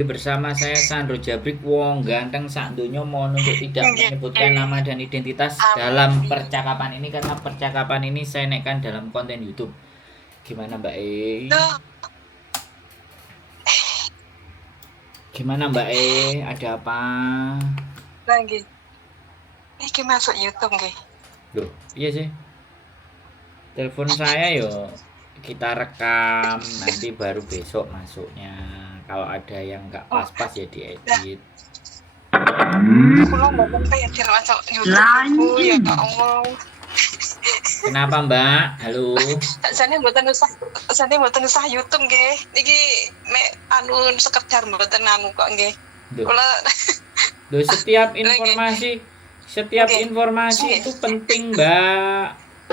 Bersama saya Sandro Jabrik, wong ganteng sak donya, mohon untuk tidak menyebutkan nama dan identitas dalam percakapan ini karena percakapan ini saya naikkan dalam konten YouTube. Gimana Mbak E? Gimana Mbak E? Ada apa? Lagi. Iki masuk YouTube nggih. Loh, iya sih. Telepon saya yo kita rekam, nanti baru besok masuknya. Kalau ada yang nggak pas-pas ya diedit. Kula mboten pede masuk YouTube. Ya Allah. Kenapa Mbak? Halo. Sakjane mboten usah YouTube nggih. Niki mek anu sekedar mboten anu kok nggih. Kula Loh, setiap informasi itu penting Mbak,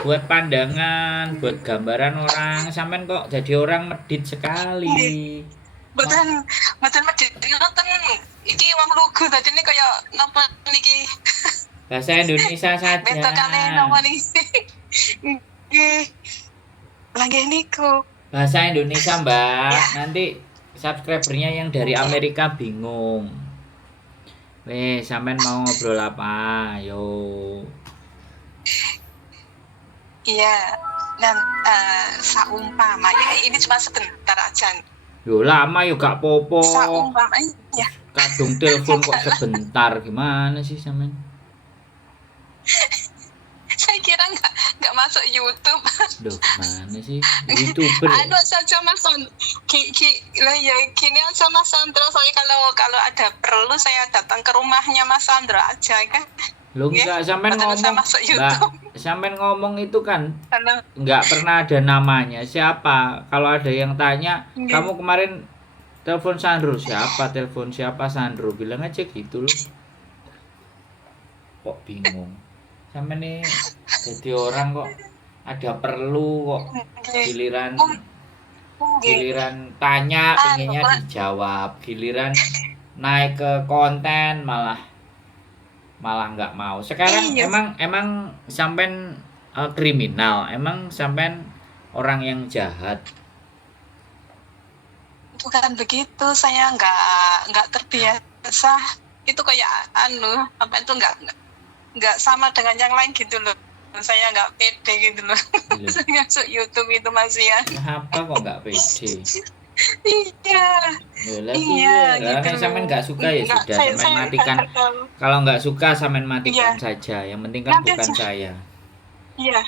buat pandangan, buat gambaran orang. Sampean kok jadi orang medit sekali. Mboten medit ngoten. Iki wong lugu dadi ini kaya napa niki. Bahasa Indonesia saja. Beto kalih napa niki. Nggih. Lagi niku. Bahasa Indonesia Mbak. Nanti subscribernya yang dari Amerika bingung. Weh, sampean mau ngobrol apa? Yo. Iya, dan saumpama ini cuma sebentar aja. Yo lama yo gak popo. Saumpamanya. Kadung telepon kok sebentar, gimana sih sampean? Saya kira nggak masuk YouTube. Duh, mana sih YouTuber? Aduh saja Mas ya gini aja Mas Sandro, saya kalau ada perlu saya datang ke rumahnya Mas Sandro aja kan. Lo enggak, sampean ngomong, Mbak, sampean ngomong itu kan enggak pernah ada namanya. Siapa? Kalau ada yang tanya, kamu kemarin telepon Sandro, siapa? Telepon siapa Sandro? Bilang aja gitu loh. Kok bingung? Sampean nih jadi orang kok ada perlu kok giliran tanya pengennya dijawab, giliran naik ke konten malah nggak mau. Sekarang emang sampean kriminal, emang sampean orang yang jahat. Bukan begitu, saya nggak terbiasa. Itu kayak apa itu nggak sama dengan yang lain gitu loh. Saya nggak pede gitu loh. Saya masuk YouTube itu masih ya. Apa kok nggak pede? Iya. Iya. Gitu. Sampean nggak suka ya sudah, sampean matikan. Kalau nggak suka sampean matikan saja. Yang penting kan nanti bukan saya. Iya.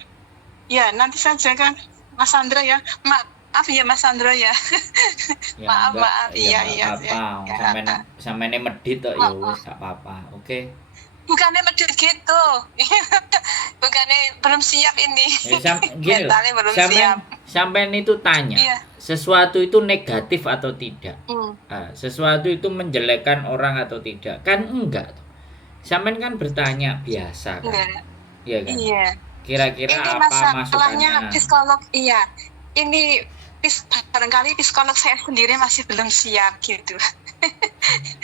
Iya, nanti saja kan Mas Sandro ya. Maaf ya Mas Sandro ya. Maaf. Iya. Sampean medit kok ya wis gak apa-apa. Oke. Bukannya medit gitu. Bukannya belum siap ini. Mentalnya belum siap. Sampean itu tanya, sesuatu itu negatif atau tidak? Sesuatu itu menjelekkan orang atau tidak? Kan enggak. Sampean kan bertanya biasa kan? Iya kan? Iya. Kira-kira ini apa masukannya? Psikolog, iya. Ini barangkali psikolog saya sendiri masih belum siap gitu.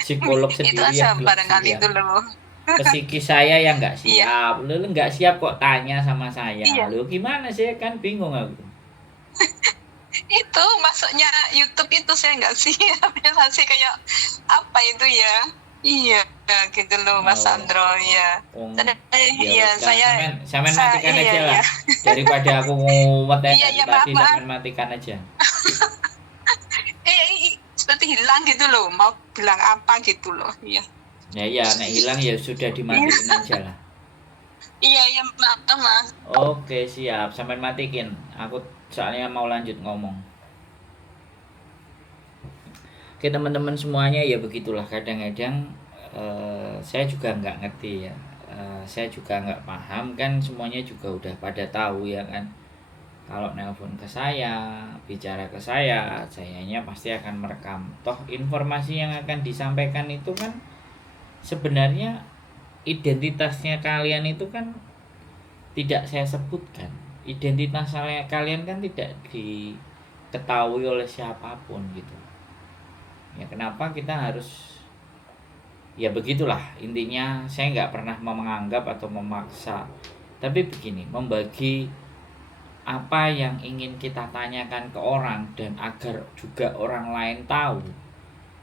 Psikolog sendiri itu aja barangkali itu loh. Psikis saya yang nggak siap. Lu nggak siap kok tanya sama saya. Lu gimana sih, kan bingung aku. Itu masuknya YouTube itu saya nggak siap. Masih kayak apa itu ya? Iya gitu loh Mas Sandro ya. Iya saya matikan aja lah. Daripada aku ngumet tadi sampean matikan aja. Seperti hilang gitu loh. Mau bilang apa gitu loh. Iya. Ya, nek hilang ya sudah dimatiin aja lah. Iya, maaf. Oke, siap. Sampai matikin. Aku soalnya mau lanjut ngomong. Oke, teman-teman semuanya, ya begitulah. Kadang-kadang saya juga nggak ngerti ya. Saya juga nggak paham kan, semuanya juga udah pada tahu ya kan. Kalau nelpon ke saya, bicara ke saya, sayanya pasti akan merekam. Toh informasi yang akan disampaikan itu kan sebenarnya identitasnya kalian itu kan tidak saya sebutkan. Identitas kalian kan tidak diketahui oleh siapapun gitu. Ya kenapa kita harus, ya begitulah intinya. Saya nggak pernah menganggap atau memaksa, tapi begini, membagi apa yang ingin kita tanyakan ke orang dan agar juga orang lain tahu,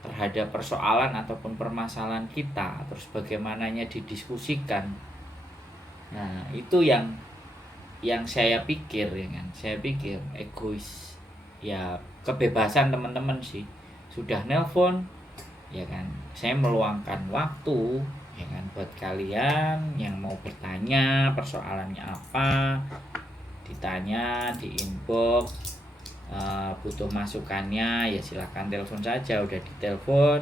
terhadap persoalan ataupun permasalahan kita, terus bagaimananya didiskusikan. Nah, itu yang saya pikir ya kan. Saya pikir egois. Ya kebebasan teman-teman sih. Sudah nelpon ya kan. Saya meluangkan waktu ya kan buat kalian yang mau bertanya persoalannya apa, ditanya di inbox. Butuh masukannya ya silahkan telepon saja, udah ditelepon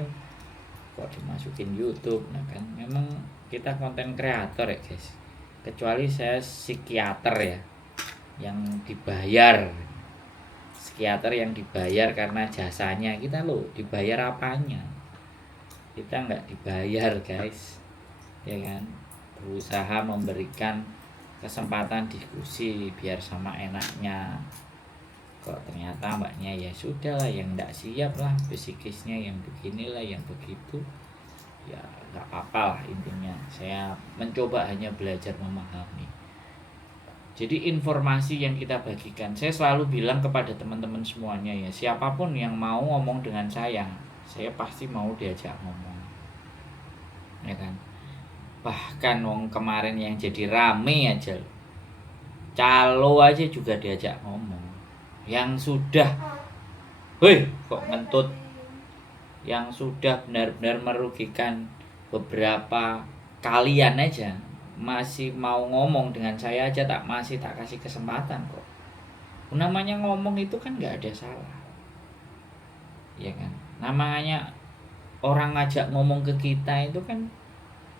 kok dimasukin YouTube. Nah kan memang kita konten kreator ya guys, kecuali saya psikiater ya yang dibayar, psikiater yang dibayar karena jasanya. Kita loh dibayar apanya? Kita nggak dibayar guys ya kan, berusaha memberikan kesempatan diskusi biar sama enaknya. Kok ternyata mbaknya ya sudah lah, yang tidak siap lah psikisnya, yang beginilah yang begitu ya nggak apa-apa lah. Intinya saya mencoba hanya belajar memahami. Jadi informasi yang kita bagikan, saya selalu bilang kepada teman-teman semuanya ya, siapapun yang mau ngomong dengan saya pasti mau diajak ngomong ya kan. Bahkan wong kemarin yang jadi rame aja, calo aja juga diajak ngomong. Yang sudah, woi kok ngentut, yang sudah benar-benar merugikan beberapa kalian aja masih mau ngomong dengan saya aja, masih tak kasih kesempatan kok. Namanya ngomong itu kan nggak ada salah ya kan. Namanya orang ngajak ngomong ke kita itu kan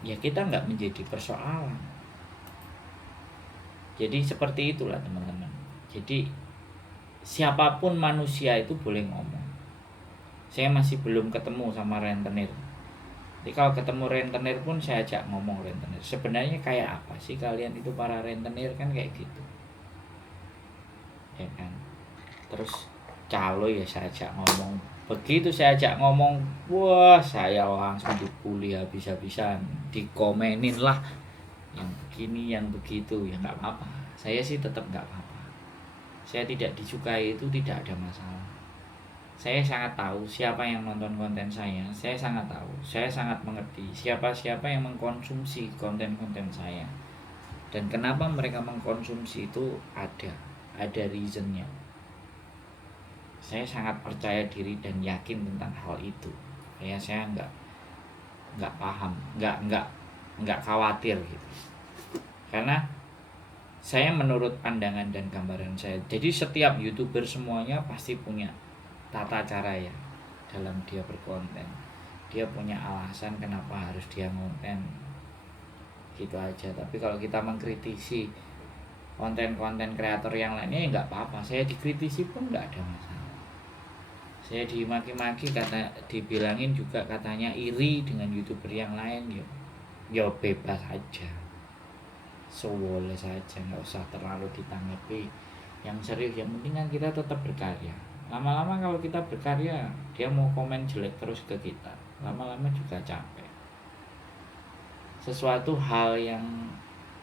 ya kita nggak menjadi persoalan. Jadi seperti itulah teman-teman. Jadi siapapun manusia itu boleh ngomong. Saya masih belum ketemu sama rentenir. Jadi kalau ketemu rentenir pun saya ajak ngomong rentenir. Sebenarnya kayak apa sih kalian itu para rentenir kan kayak gitu. Ya kan. Terus calo ya saya ajak ngomong. Begitu saya ajak ngomong, wah saya langsung dibully habis-habisan, dikomenin lah yang begini yang begitu. Ya nggak apa-apa. Saya sih tetap nggak apa-apa. Saya tidak disukai itu tidak ada masalah. Saya sangat tahu siapa yang nonton konten saya sangat tahu, saya sangat mengerti siapa-siapa yang mengkonsumsi konten-konten saya. Dan kenapa mereka mengkonsumsi itu ada reasonnya. Saya sangat percaya diri dan yakin tentang hal itu. Saya nggak paham, nggak khawatir gitu. Karena saya menurut pandangan dan gambaran saya. Jadi setiap YouTuber semuanya pasti punya tata cara ya dalam dia berkonten. Dia punya alasan kenapa harus dia ngonten. Gitu aja. Tapi kalau kita mengkritisi konten-konten kreator yang lainnya ya nggak apa-apa. Saya dikritisi pun nggak ada masalah. Saya dimaki-maki, dibilangin juga katanya iri dengan YouTuber yang lain, ya bebas aja. Boleh saja, nggak usah terlalu ditanggapi yang serius. Yang penting kan kita tetap berkarya. Lama-lama kalau kita berkarya, dia mau komen jelek terus ke kita, lama-lama juga capek. Sesuatu hal yang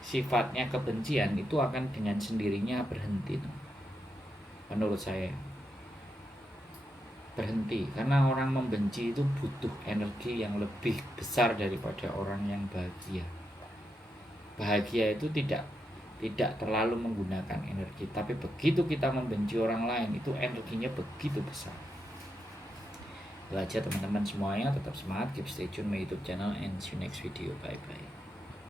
sifatnya kebencian itu akan dengan sendirinya berhenti. Menurut saya berhenti, karena orang membenci itu butuh energi yang lebih besar daripada orang yang bahagia. Bahagia itu tidak terlalu menggunakan energi, tapi begitu kita membenci orang lain itu energinya begitu besar. Itu aja teman-teman semuanya, tetap semangat, keep stay tune my YouTube channel and see you next video. Bye bye.